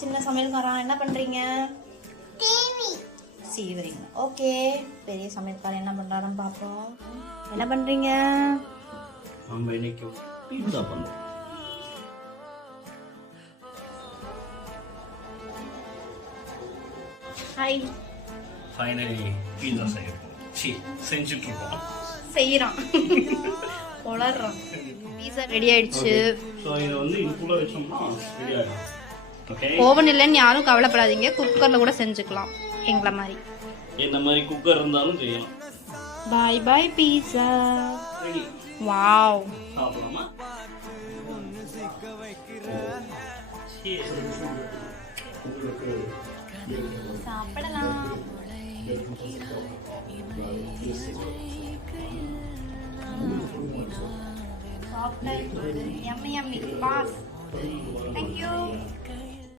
சின்ன சமையல்காரன் என்ன பண்றீங்க? சீவரிங்க. ஓகே, பெரிய சமையல்காரன் என்ன பண்றாருன்னு பாப்போம். என்ன பண்றீங்க? நம்ம இன்னைக்கு பீட்சா பண்றோம். ஹாய். ஃபைனலி பீட்சா செஞ்சுட்டு இருக்கோம். செய்யறான். வளர்றான். பீட்சா ரெடி ஆயிடுச்சு. சோ இத வந்து இதுக்குள்ள வெச்சோம்னா ரெடி ஆயிடும். ஓகே. ஓவன் இல்லைன்னு யாரும் கவலைப்படாதீங்க. குக்கர்ல கூட செஞ்சுக்கலாம். எங்கள மாதிரி. இந்த மாதிரி குக்கர் இருந்தாலும் செய்யலாம். பாய் பாய் பீட்சா. ரெடி. வாவ். சாப்பிடலாமா? சாப்பிடலாம். Yummy, yummy. Pass. Thank you.